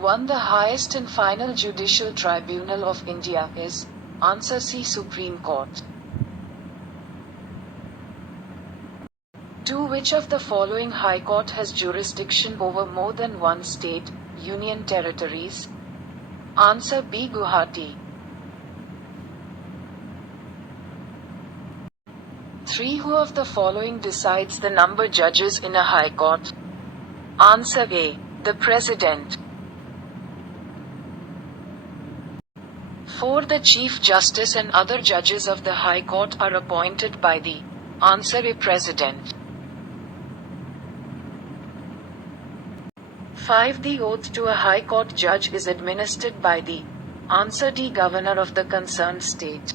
1. The highest and final judicial tribunal of India is answer C. Supreme Court. 2. Which of the following High Court has jurisdiction over more than one state, union territories? Answer B. Guwahati. 3. Who of the following decides the number judges in a High Court? Answer A. The President. 4. The Chief Justice and other judges of the High Court are appointed by the answer A. President. 5. The oath to a High Court judge is administered by the answer D. Governor of the concerned state.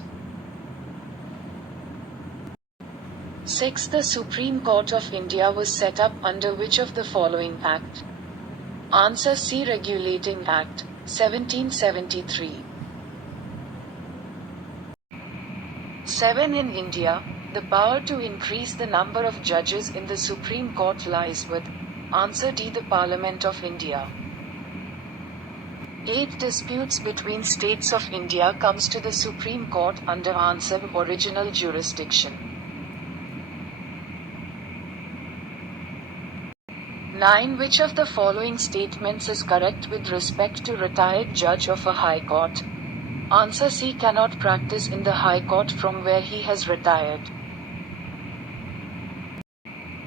6. The Supreme Court of India was set up under which of the following Act? Answer C. Regulating Act, 1773. 7. In India, the power to increase the number of judges in the Supreme Court lies with answer D. The Parliament of India. 8. Disputes between states of India comes to the Supreme Court under answer original jurisdiction. 9. Which of the following statements is correct with respect to retired judge of a High Court? Answer C. Cannot practice in the High Court from where he has retired.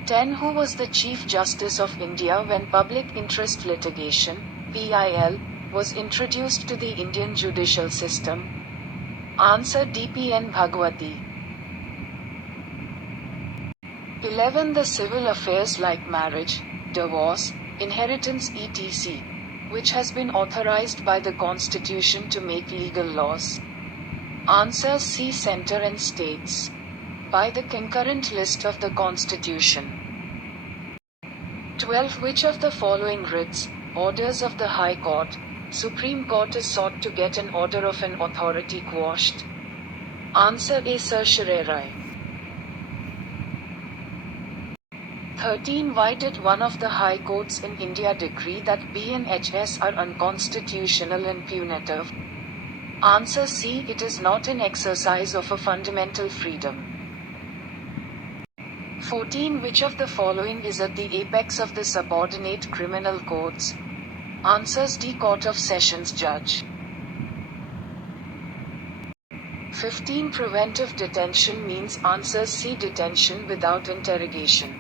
10. Who was the Chief Justice of India when public interest litigation, PIL, was introduced to the Indian judicial system? Answer D. P.N. Bhagwati. 11. The civil affairs like marriage, divorce, inheritance etc., which has been authorized by the Constitution to make legal laws? Answer C. Centre and states. By the concurrent list of the Constitution. 12. Which of the following writs, orders of the High Court, Supreme Court is sought to get an order of an authority quashed? Answer A. Certiorari. 13. Why did one of the High Courts in India decree that BNHS are unconstitutional and punitive? Answer C. It is not an exercise of a fundamental freedom. 14. Which of the following is at the apex of the subordinate criminal courts? Answers D. Court of Sessions Judge. 15. Preventive detention means answers C. Detention without interrogation.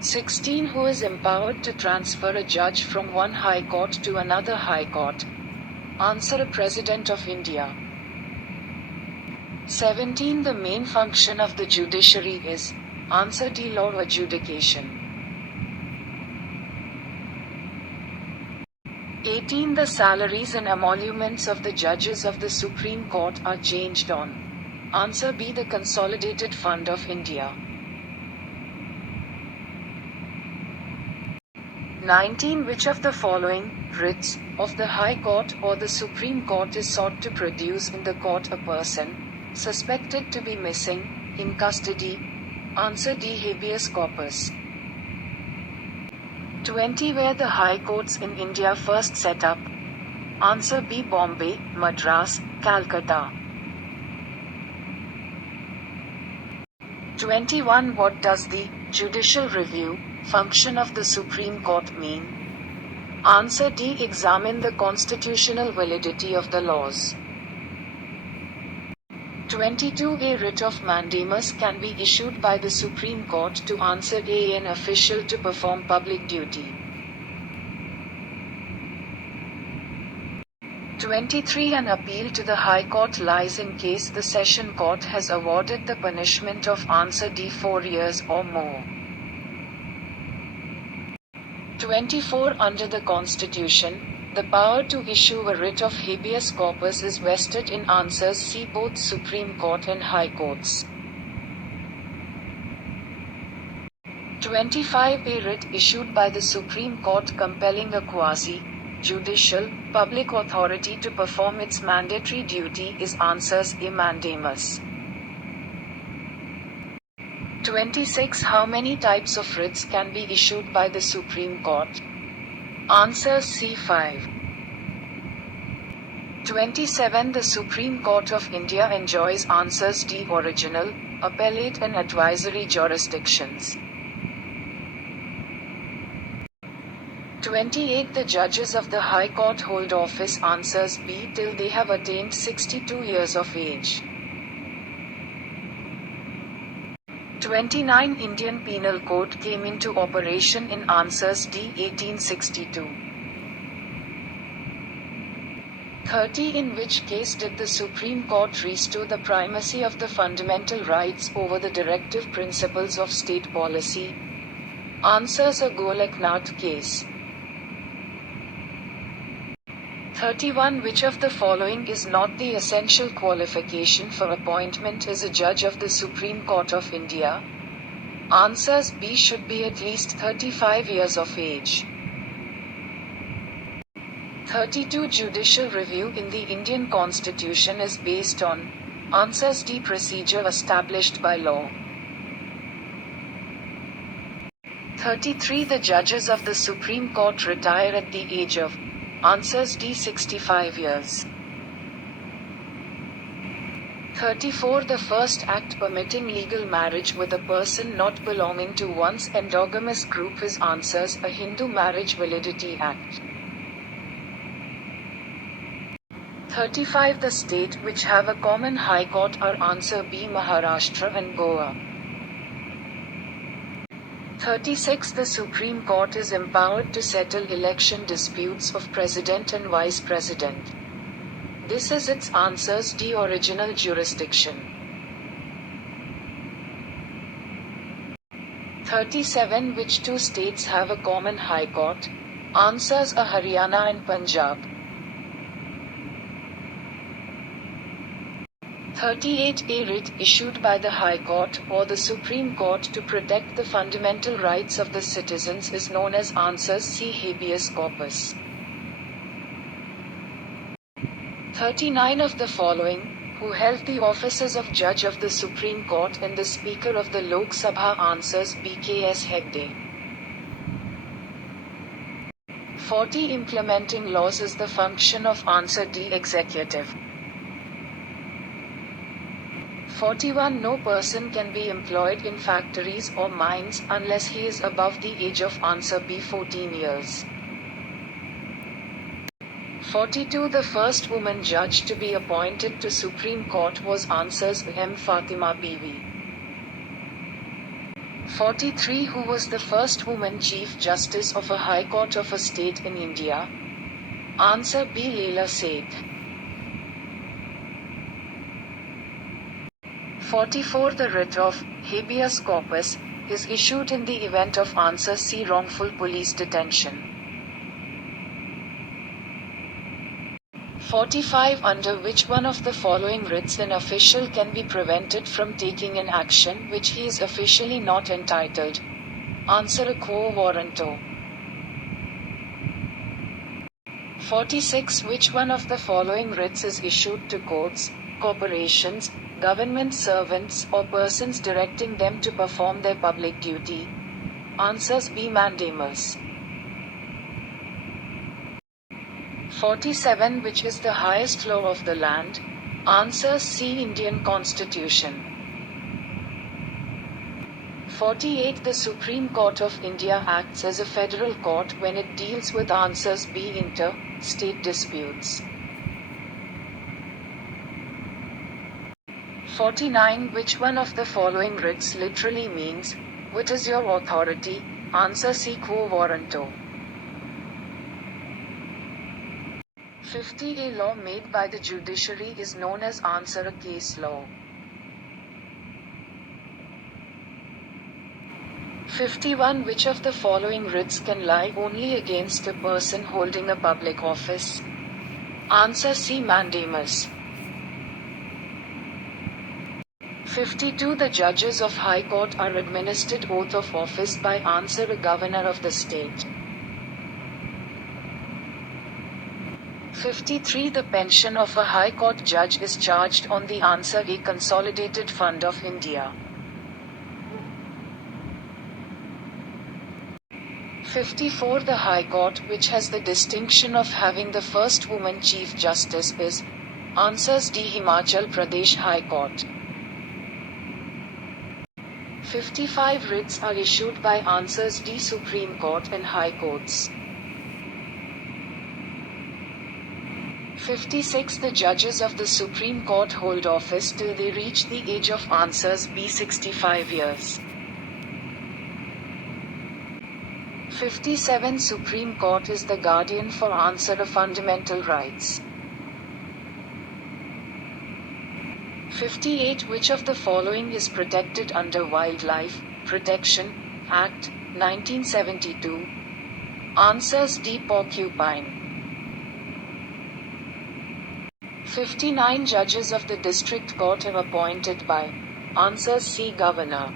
16. Who is empowered to transfer a judge from one High Court to another High Court? Answer A. President of India. 17. The main function of the judiciary is answer D. Law adjudication. 18. The salaries and emoluments of the judges of the Supreme Court are changed on answer B. The Consolidated Fund of India. 19. Which of the following writs of the High Court or the Supreme Court is sought to produce in the court a person suspected to be missing, in custody? Answer D. Habeas corpus. 20. Where the High Courts in India first set up? Answer B. Bombay, Madras, Calcutta. 21. What does the judicial review function of the Supreme Court mean? Answer D. Examine the constitutional validity of the laws. 22. A writ of mandamus can be issued by the Supreme Court to answer A. An official to perform public duty. 23. An appeal to the High Court lies in case the Session Court has awarded the punishment of answer D. 4 years or more. 24. Under the Constitution, the power to issue a writ of habeas corpus is vested in answers C. both Supreme Court and High Courts. 25. A writ issued by the Supreme Court compelling a quasi-judicial, public authority to perform its mandatory duty is answers A. Mandamus. 26. How many types of writs can be issued by the Supreme Court? Answer C. 5. 27. The Supreme Court of India enjoys answers D. Original, appellate and advisory jurisdictions. 28. The judges of the High Court hold office answers B till they have attained 62 years of age. 29. Indian Penal Code came into operation in answers D. 1862. 30. In which case did the Supreme Court restore the primacy of the fundamental rights over the directive principles of state policy? Answers a Golaknath case. 31. Which of the following is not the essential qualification for appointment as a judge of the Supreme Court of India? Answers B. Should be at least 35 years of age. 32. Judicial review in the Indian Constitution is based on answers D. Procedure established by law. 33. The judges of the Supreme Court retire at the age of answers D. 65 years. 34. The first act permitting legal marriage with a person not belonging to one's endogamous group is answers a Hindu Marriage Validity Act. 35. The state which have a common high court are answer B. Maharashtra and Goa. 36. The Supreme Court is empowered to settle election disputes of President and Vice President. This is its answers D. Original jurisdiction. 37. Which two states have a common high court? Answers a Haryana and Punjab. 38. A writ issued by the High Court or the Supreme Court to protect the fundamental rights of the citizens is known as answers C. Habeas corpus. 39. Of the following, who held the offices of Judge of the Supreme Court and the Speaker of the Lok Sabha answers B. K.S. Hegde. 40. Implementing laws is the function of answer D. Executive. 41. No person can be employed in factories or mines unless he is above the age of answer B. 14 years. 42. The first woman judge to be appointed to Supreme Court was answers M. Fatima Bibi. 43. Who was the first woman Chief Justice of a High Court of a state in India? Answer B. Leela Seth. 44. The writ of habeas corpus is issued in the event of answer C. wrongful police detention. 45. Under which one of the following writs an official can be prevented from taking an action which he is officially not entitled? Answer a quo warranto. 46. Which one of the following writs is issued to courts, corporations, government servants or persons directing them to perform their public duty? Answers B. Mandamus. 47. Which is the highest law of the land? Answers C. Indian Constitution. 48. The Supreme Court of India acts as a federal court when it deals with answers B. Inter-state disputes. 49. Which one of the following writs literally means, what is your authority? Answer C. Quo warranto. 50. A law made by the judiciary is known as answer a case law. 51. Which of the following writs can lie only against a person holding a public office? Answer C. Mandamus. 52. The judges of High Court are administered oath of office by answer a governor of the state. 53. The pension of a High Court judge is charged on the answer a consolidated fund of India. 54. The High Court, which has the distinction of having the first woman Chief Justice, is answers D. Himachal Pradesh High Court. 55. Writs are issued by answers D. Supreme Court and High Courts. 56. The judges of the Supreme Court hold office till they reach the age of answers B. 65 years. 57. Supreme Court is the guardian for answer of fundamental rights. 58. Which of the following is protected under Wildlife Protection Act, 1972? Answers D. Porcupine. 59. Judges of the District Court are appointed by answers C. Governor.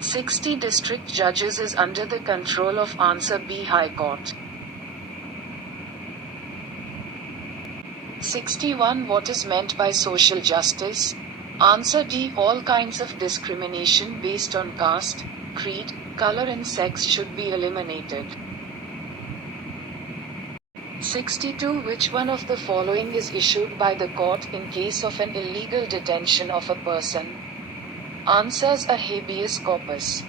60. District Judges is under the control of answer B. High Court. 61. What is meant by social justice? Answer D. All kinds of discrimination based on caste, creed, color and sex should be eliminated. 62. Which one of the following is issued by the court in case of an illegal detention of a person? Answers a habeas corpus.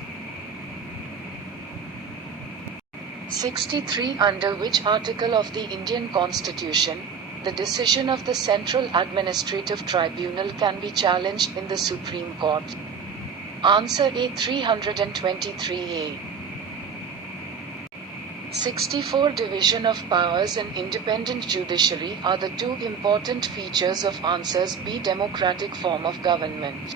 63. Under which article of the Indian Constitution, the decision of the Central Administrative Tribunal can be challenged in the Supreme Court? Answer A. 323A. 64. Division of powers and independent judiciary are the two important features of answers B. Democratic form of government.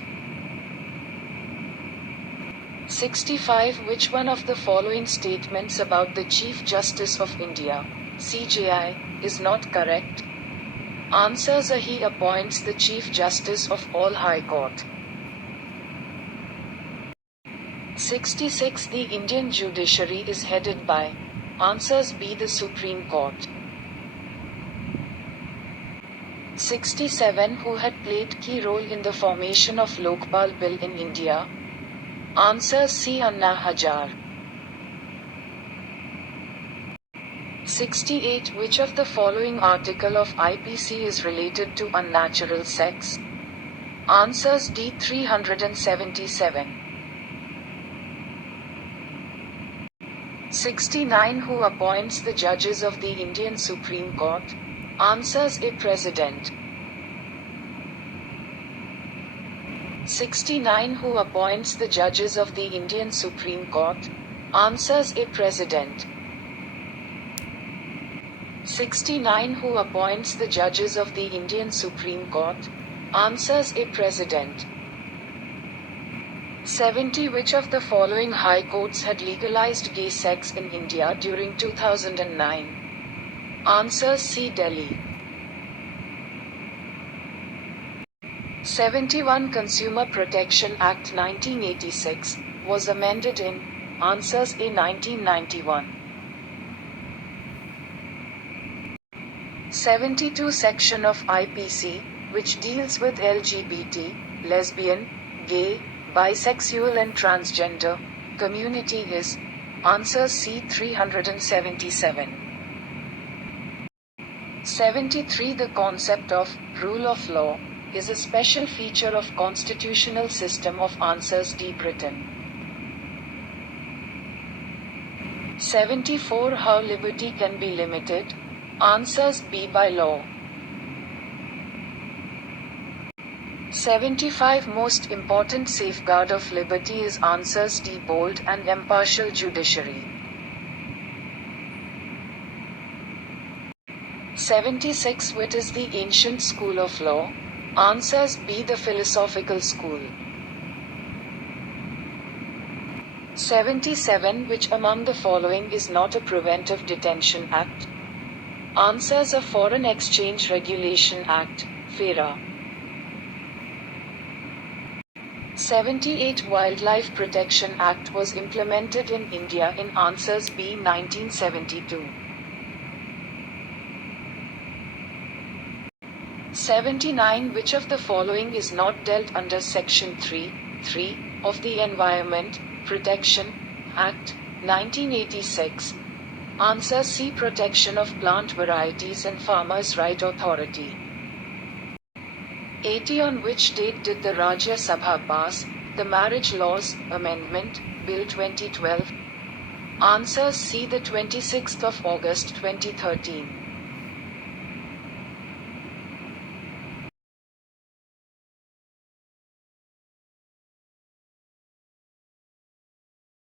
65. Which one of the following statements about the Chief Justice of India, CJI, is not correct? Answers A. He appoints the Chief Justice of all High Court. 66. The Indian judiciary is headed by answers B. The Supreme Court. 67. Who had played key role in the formation of Lokpal Bill in India? Answer C. Anna Hajar. 68. Which of the following article of IPC is related to unnatural sex? Answers D. 377. 69. Who appoints the judges of the Indian Supreme Court? Answers A. President. 69. Who appoints the judges of the Indian Supreme Court? Answers A. President. 69. Who appoints the judges of the Indian Supreme Court? Answers A. President. 70. Which of the following high courts had legalized gay sex in India during 2009? Answers C. Delhi. 71. Consumer Protection Act 1986 was amended in answers A. 1991. 72. Section of IPC which deals with LGBT, lesbian, gay, bisexual and transgender community is answer C. 377. 73. The concept of rule of law is a special feature of constitutional system of answers D. Britain. 74. How liberty can be limited? Answers B. By law. 75. Most important safeguard of liberty is answers D. Bold and impartial judiciary. 76. What is the ancient school of law? Answers B. The philosophical school. 77. Which among the following is not a preventive detention act? Answers A. Foreign Exchange Regulation Act, FERA. 78. Wildlife Protection Act was implemented in India in answers B. 1972. 79. Which of the following is not dealt under Section 3(3) of the Environment Protection Act, 1986. Answer C. Protection of Plant Varieties and Farmers' Right Authority. 80. On which date did the Rajya Sabha pass the Marriage Laws Amendment Bill 2012? Answer C. The 26th of August 2013.